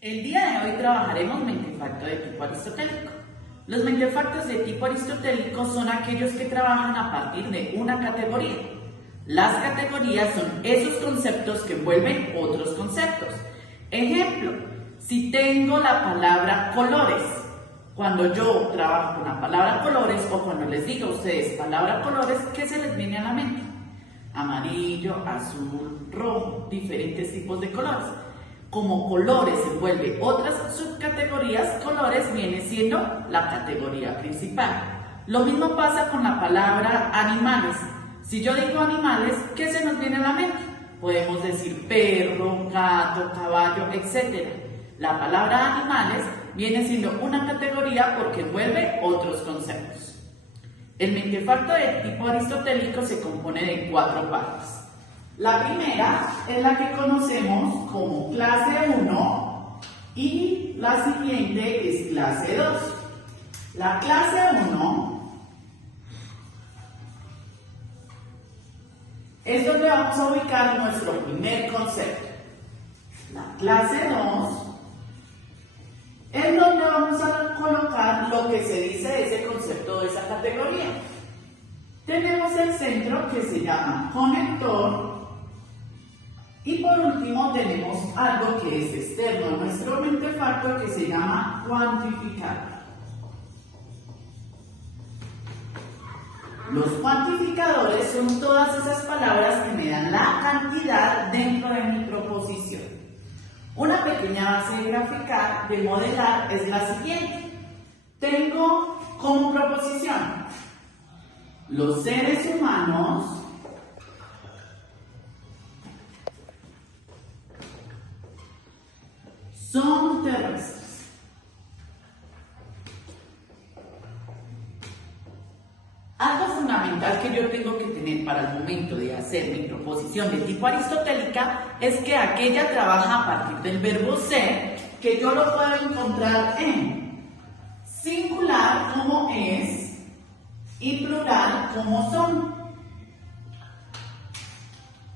El día de hoy trabajaremos mentefacto de tipo aristotélico. Los mentefactos de tipo aristotélico son aquellos que trabajan a partir de una categoría. Las categorías son esos conceptos que envuelven otros conceptos. Ejemplo, si tengo la palabra colores, cuando yo trabajo con la palabra colores o cuando les digo a ustedes palabra colores, ¿qué se les viene a la mente? Amarillo, azul, rojo, diferentes tipos de colores. Como colores envuelve otras subcategorías, colores viene siendo la categoría principal. Lo mismo pasa con la palabra animales. Si yo digo animales, ¿qué se nos viene a la mente? Podemos decir perro, gato, caballo, etc. La palabra animales viene siendo una categoría porque envuelve otros conceptos. El mentefacto de tipo aristotélico se compone de 4 partes. La primera es la que conocemos como clase 1 y la siguiente es clase 2. La clase 1 es donde vamos a ubicar nuestro primer concepto. La clase 2 es donde vamos a colocar lo que se dice de ese concepto, de esa categoría. Tenemos el centro que se llama conector. Y por último tenemos algo que es externo a nuestro mentefacto que se llama cuantificador. Los cuantificadores son todas esas palabras que me dan la cantidad dentro de mi proposición. Una pequeña base de graficar, de modelar, es la siguiente. Tengo como proposición: los seres humanos son terrestres. Algo fundamental que yo tengo que tener para el momento de hacer mi proposición de tipo aristotélica es que aquella trabaja a partir del verbo ser, que yo lo puedo encontrar en singular como es y plural como son.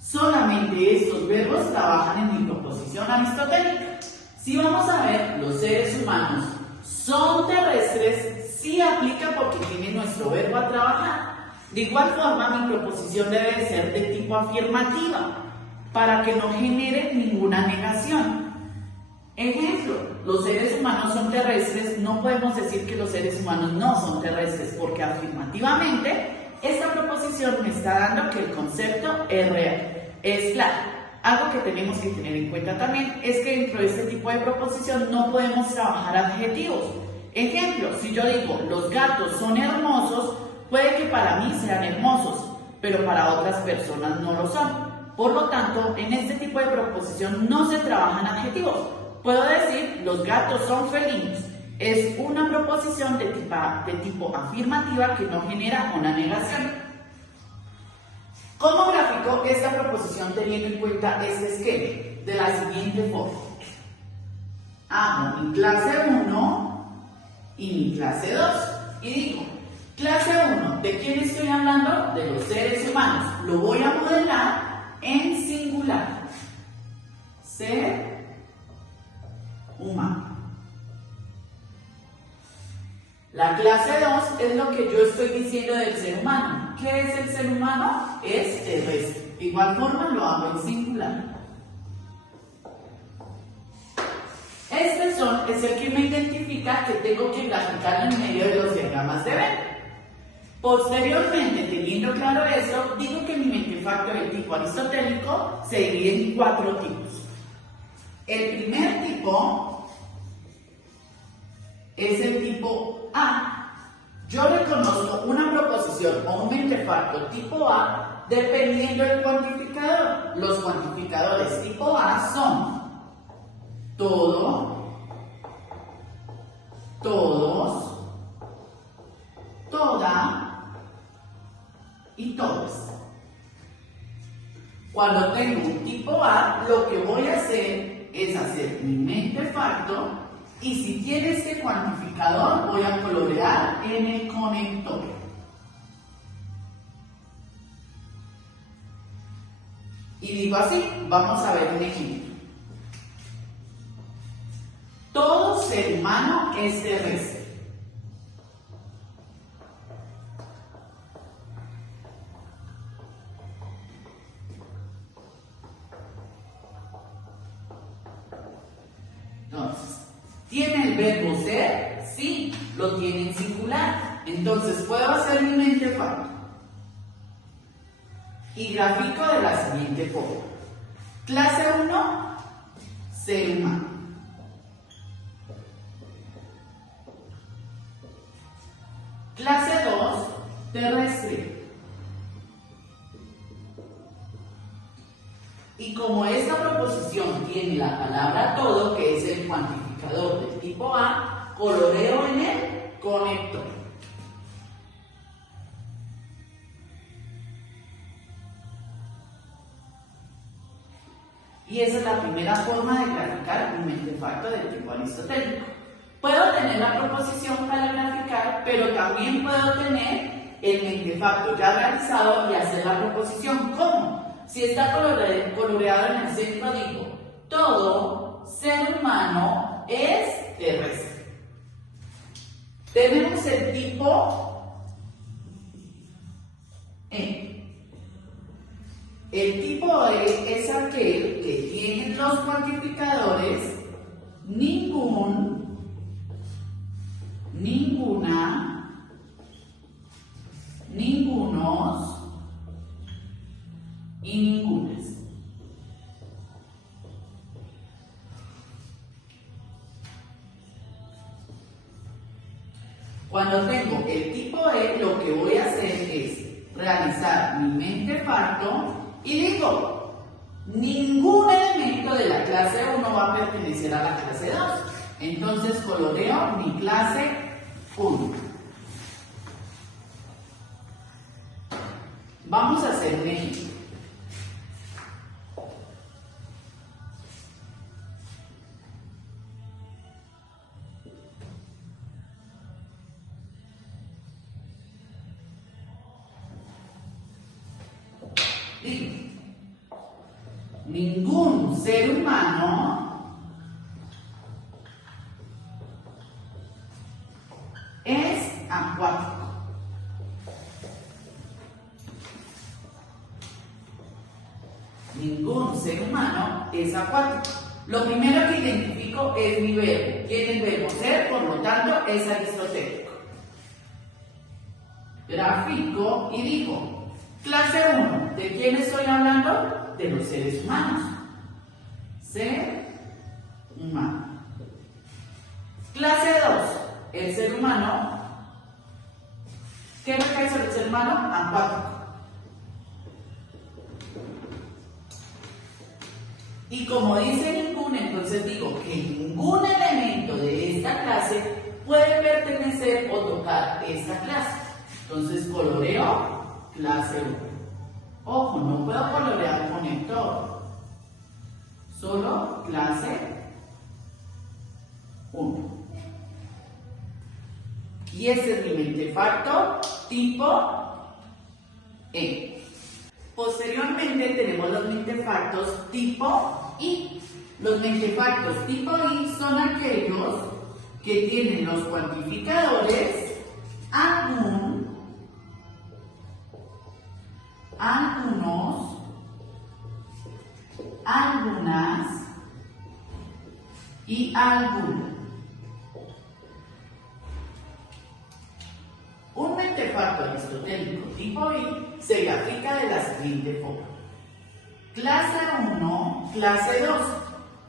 Solamente estos verbos trabajan en mi proposición aristotélica. Si vamos a ver, los seres humanos son terrestres, sí aplica porque tiene nuestro verbo a trabajar. De igual forma, mi proposición debe ser de tipo afirmativa, para que no genere ninguna negación. Ejemplo, los seres humanos son terrestres, no podemos decir que los seres humanos no son terrestres, porque afirmativamente esta proposición me está dando que el concepto es real, es claro. Algo que tenemos que tener en cuenta también es que dentro de este tipo de proposición no podemos trabajar adjetivos. Ejemplo, si yo digo los gatos son hermosos, puede que para mí sean hermosos, pero para otras personas no lo son. Por lo tanto, en este tipo de proposición no se trabajan adjetivos. Puedo decir los gatos son felinos. Es una proposición de tipo afirmativa que no genera una negación. ¿Cómo grafico esta proposición teniendo en cuenta este esquema? De la siguiente forma. Hago mi clase 1 y mi clase 2. Y digo, clase 1, ¿de quién estoy hablando? De los seres humanos. Lo voy a modelar en singular. Ser humano. La clase 2 es lo que yo estoy diciendo del ser humano. ¿Qué es el ser humano? Es terrestre. De igual forma lo hago en singular. Este son es el que me identifica que tengo que graficar en medio de los diagramas de Venn. Posteriormente, teniendo claro eso, digo que mi mentefacto del tipo aristotélico se divide en 4 tipos. El primer tipo es el tipo A. Yo reconozco una proposición o un mentefacto tipo A dependiendo del cuantificador. Los cuantificadores tipo A son todo, todos, toda y todos. Cuando tengo un tipo A, lo que voy a hacer es hacer mi mentefacto. Y si tiene este cuantificador, voy a colorear en el conector. Y digo así, vamos a ver un ejemplo. ser humano es terrestre. Entonces, ¿tiene el verbo ser? Sí, lo tiene en singular. Entonces, puedo hacer mi mente facto. Y grafico de la siguiente forma. Clase 1, ser humano. Clase 2, terrestre. Y como esta proposición tiene la palabra todo, que es el cuantificador del tipo A, coloreo en el conector. Y esa es la primera forma de graficar un mentefacto del tipo aristotélico. Puedo tener la proposición para graficar, pero también puedo tener el mentefacto ya realizado y hacer la proposición. ¿Cómo? Si está coloreado en el centro, digo, todo ser humano es terrestre. Tenemos el tipo E. El tipo E es aquel que tiene los cuantificadores ningún, ninguna, ningunos y ningunas. Cuando tengo el tipo E, lo que voy a hacer es realizar mi mentefacto y digo, ningún elemento de la clase 1 va a pertenecer a la clase 2. Entonces coloreo mi clase 1. Vamos a hacer un ejemplo. Digo, ningún ser humano es acuático. Ningún ser humano es acuático. Lo primero que identifico es mi verbo. Tiene el verbo ser, por lo tanto es aristotélico. Grafico y digo, clase 1, ¿de quién estoy hablando? De los seres humanos. Ser humano. Clase 2, el ser humano. ¿Qué recae sobre el ser humano? Acuático. Y como dice ningún, entonces digo que ningún elemento de esta clase puede pertenecer o tocar esta clase. Entonces coloreo clase 1. Ojo, no puedo colorear conector. Solo clase 1. Y ese es mi mentefacto tipo E. Posteriormente tenemos los mentefactos tipo I. Los mentefactos tipo I son aquellos que tienen los cuantificadores algún, algunos, algunas y alguna. Un mentefacto aristotélico tipo I se grafica de la siguiente forma. Clase 1, clase 2.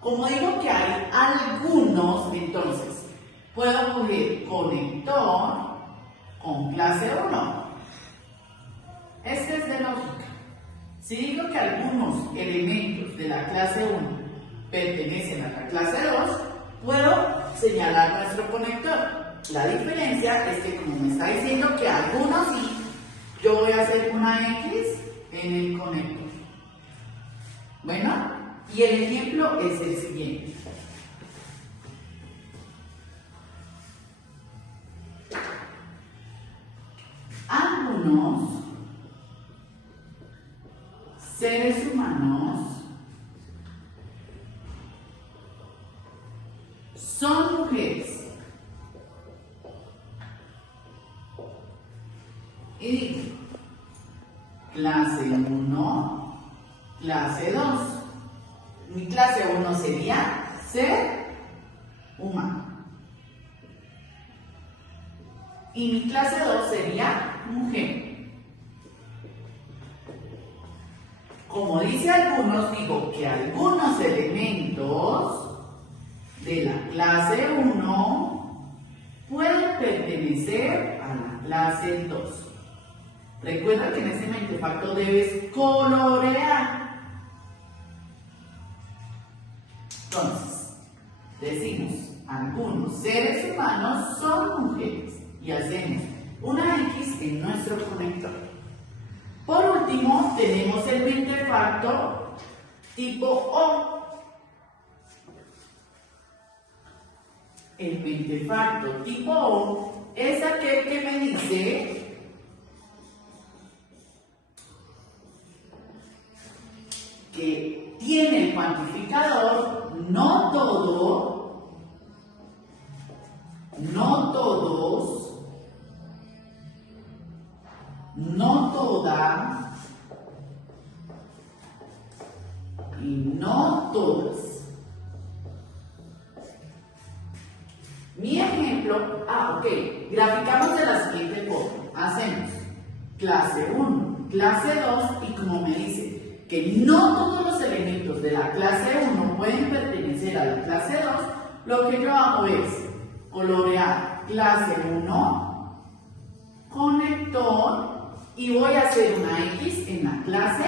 Como digo que hay algunos, entonces puedo coger conector con clase 1. Este es de lógica. Si digo que algunos elementos de la clase 1 pertenecen a la clase 2, puedo señalar nuestro conector. La diferencia es que como me está diciendo que algunos sí, yo voy a hacer una X en el conector. Bueno, y el ejemplo es el siguiente. Algunos seres humanos son mujeres. Y digo, clase 1, clase 2. Mi clase 1 sería ser humano. Y mi clase 2 sería mujer. Como dice algunos, digo que algunos elementos de la clase 1 pueden pertenecer a la clase 2. Recuerda que en ese mentefacto debes colorear. Entonces, decimos, algunos seres humanos son mujeres y hacemos una X en nuestro conector. Por último, tenemos el mentefacto tipo O. El mentefacto tipo O es aquel que me dice que tiene el cuantificador no todo, no todos, no toda y no todas. Mi ejemplo, ok, graficamos de la siguiente forma. Hacemos clase 1, clase 2 y como me dice que no todos los elementos de la clase 1 pueden pertenecer a la clase 2, lo que yo hago es colorear clase 1, conector y voy a hacer una X en la clase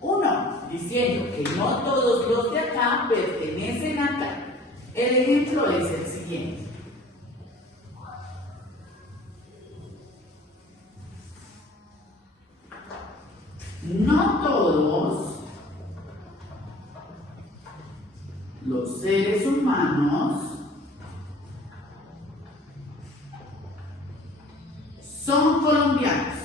1, diciendo que no todos los de acá pertenecen acá. El ejemplo es el siguiente. No todos los seres humanos son colombianos.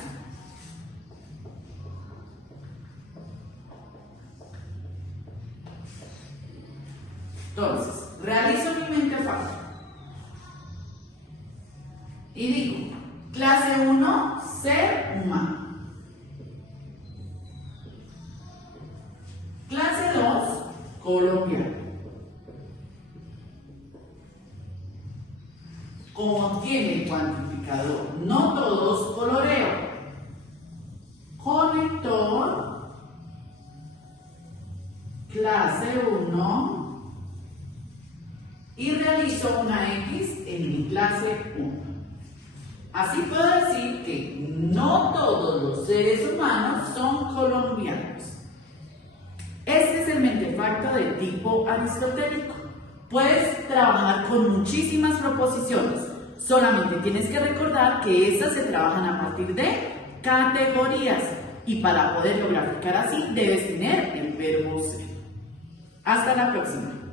Entonces, realizo mi mentefacto y digo, clase 1, ser humano. Clase 2, colombiano. Como tiene cuantificador, no todos, coloreo. Conector, clase 1 y realizo una X en mi clase 1. Así puedo decir que no todos los seres humanos son colombianos. Este es el mentefacto de tipo aristotélico. Puedes trabajar con muchísimas proposiciones. Solamente tienes que recordar que estas se trabajan a partir de categorías. Y para poderlo graficar así, debes tener el verbo ser. Hasta la próxima.